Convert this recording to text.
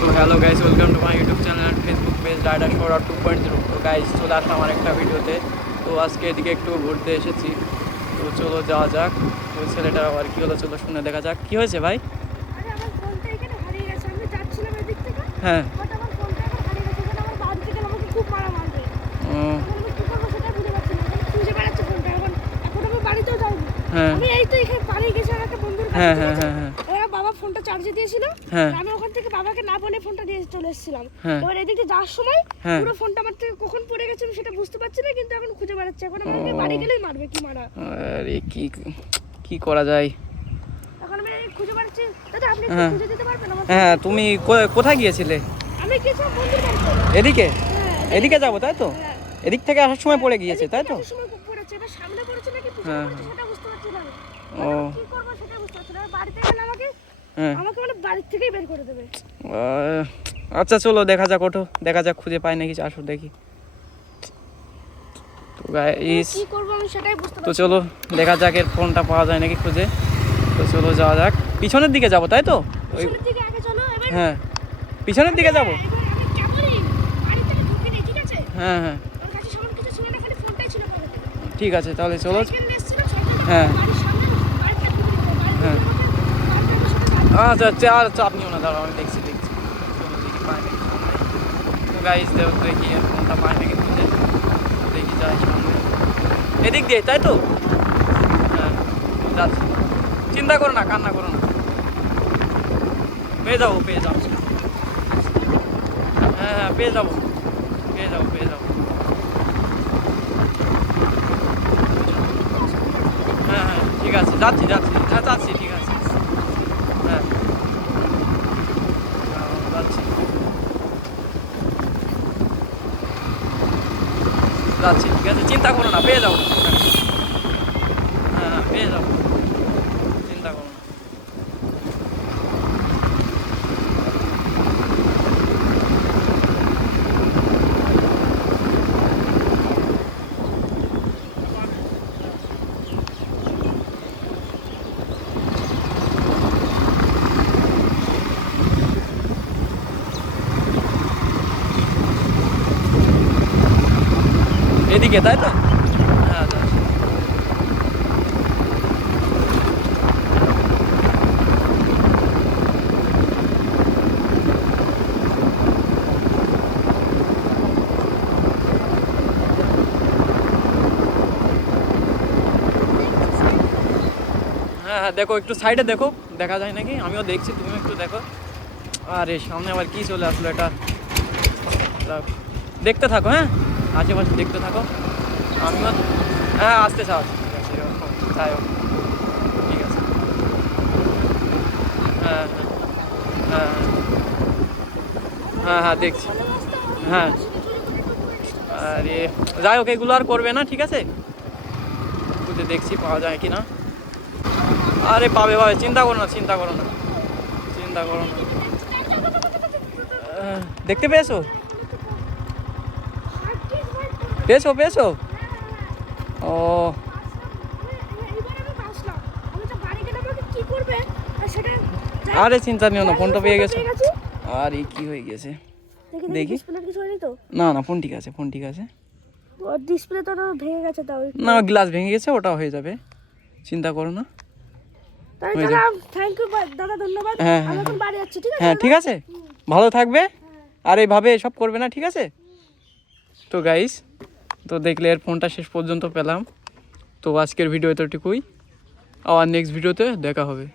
তো hello guys, welcome to my YouTube channel and Facebook page Rider Shore 2.0। তো guys চলে আসলাম আমার একটা ভিডিওতে। তো আজকে এদিকে একটু ঘুরতে এসেছি, তো চলো যাওয়া যাক। তো ছেলেটা আর কি হলো চলো শুনে দেখা যাক। কি হয়েছে ভাই? আরে আমার ফোনটা এখানে হারিয়ে গেছে। আমি যাচ্ছিলাম এদিক থেকে। হ্যাঁ। বাট আমার ফোনটা এখন হারিয়ে গেছে। এখানে আমার বাড়ি থেকে আমাকে খুব মারা মারবে। ও এখন আমি কি করবো সেটা বুঝতে পারছি না। এখন খুঁজে বেড়াচ্ছি ফোনটা। এখন আমি বাড়িতেও যাইনি। হ্যাঁ আমি এই তো এখানে পালিয়ে গেছি আমার একটা বন্ধুর কাছে। হ্যাঁ ঠিক হ্যাঁ আছে? হ্যাঁ হ্যাঁ এবার বাবা ফোনটা চার্জে দিয়েছিল। হ্যাঁ আমি ওখান থেকে বাবাকে না বলে ফোনটা দিয়ে চলে এসেছিলাম। হ্যাঁ এবার এদিকে যাওয়ার সময় হ্যাঁ। পুরো ফোনটা আমার থেকে কখন পড়ে গেছে আমি সেটা বুঝতে পারছি না, কিন্তু এখন খুঁজে বেড়াচ্ছি। এখন আমাকে বাড়ি গেলেই মারবে কি মারা। আরে কি কি করা যায়? এখন আমি খুঁজে বেড়াচ্ছি। দাদা আপনি একটু হ্যাঁ খুঁজে দিতে পারবেন আমার হ্যাঁ। ফোনটা? তুমি কোথায় গিয়েছিলে? আমি গেছিলাম বন্ধুর বাড়িতে। এদিকে হ্যাঁ, এদিকে যাবো তাই তো? হ্যাঁ। এদিক থেকে আসার সময় পড়ে গিয়েছে তাই তো? এদিক থেকে আসার সময় পড়েছে, এবার সামনে পড়েছে নাকি পিছনে হ্যাঁ পড়েছে সেটা বুঝতে পারছি না আমি। ও কি করবো সেটা বুঝতে পারছি না। এবার বাড়িতে গেলে আমাকে হ্যাঁ। আমাকে মানে বাড়ির থেকেই বের করে দেবে। আচ্ছা চলো দেখা যাক, ওঠো দেখা যাক খুঁজে পাই নাকি, আসো দেখি। তো গাইস কি করবো আমি সেটাই বুঝতে তো পারছি চলো দেখা যাক এর ফোনটা পাওয়া যায় নাকি খুঁজে। তো চলো যাওয়া যাক, পিছনের দিকে যাবো তাই তো? ওই পিছনের দিকে আগে চলো। এবার হ্যাঁ পিছনের দিকে যাবো। এবার আমি কেমনই বাড়ি থেকে ঢুকে নেই, ঠিক আছে? হ্যাঁ হ্যাঁ ওর কাছে সামনে কিছু ছিল না, খালি ফোনটাই ছিল পকেটে। ঠিক আছে তাহলে চলো। সাইকেল এসেছিল, সাইকেলটা হ্যাঁ বাড়ির সামনে বাড়ি থেকে হ্যাঁ। বাড়ি আচ্ছা আচ্ছা আর চাপ নিও না, দাঁড়াও আমি দেখছি দেখছি। চলো দেখি পাই নাকি সামনে। তো গাইস দেখি এর ফোনটা পাই নাকি খুঁজে। দেখি যাই সামনে এদিক দিয়ে তাই তো? হ্যাঁ যাচ্ছি, চিন্তা করো না, কান্না করো না, পেয়ে যাবো পেয়ে যাবো। হ্যাঁ হ্যাঁ পেয়ে যাবো পেয়ে যাবো পেয়ে যাবো। হ্যাঁ হ্যাঁ ঠিক আছে, যাচ্ছি যাচ্ছি, হ্যাঁ যাচ্ছি ঠিক আছে। হ্যাঁ যাচ্ছি যাচ্ছি ঠিক আছে, চিন্তা করো না, পেয়ে যাবো। হ্যাঁ হ্যাঁ পেয়ে যাবো, চিন্তা করো না। এদিকে তাই তো? হ্যাঁ যাচ্ছি। হ্যাঁ হ্যাঁ দেখো একটু সাইডে দেখো, দেখা যায় নাকি, আমিও দেখছি তুমিও একটু দেখো। আরে সামনে আবার কি চলে আসলো এটা? দেখতে থাকো, হ্যাঁ আশেপাশে দেখতে থাকো। আমিও হ্যাঁ আসতে চাও, ঠিক আছে যাই হোক, ঠিক আছে। হ্যাঁ হ্যাঁ হ্যাঁ হ্যাঁ হ্যাঁ দেখছি। হ্যাঁ আরে যাই হোক এগুলো আর করবে না, ঠিক আছে? খুঁজে দেখছি পাওয়া যায় কি না। আরে পাবে পাবে, চিন্তা করো না চিন্তা করো না চিন্তা করো না। দেখতে পেয়েছো? পেয়েছো পেয়েছো? ও আরে চিন্তা নিও না, ফোনটা পেয়ে গেছো। আরে কি হয়ে গেছে দেখি। না না ফোন ঠিক আছে, ফোন ঠিক আছে। ডিসপ্লে তো ভেঙে গেছে, তাও না গ্লাস ভেঙে গেছে, ওটা হয়ে যাবে, চিন্তা করো না। তাহলে থ্যাংক ইউ দাদা, ধন্যবাদ। হ্যাঁ আমি হ্যাঁ এখন বাড়ি যাচ্ছি, ঠিক আছে? হ্যাঁ ঠিক আছে, ভালো থাকবে। আর এইভাবে এসব করবে না, ঠিক আছে? তো গাইস তো দেখলে এর ফোনটা শেষ পর্যন্ত পেলাম। তো আজকের ভিডিও এতটুকুই, আবার নেক্সট ভিডিওতে দেখা হবে।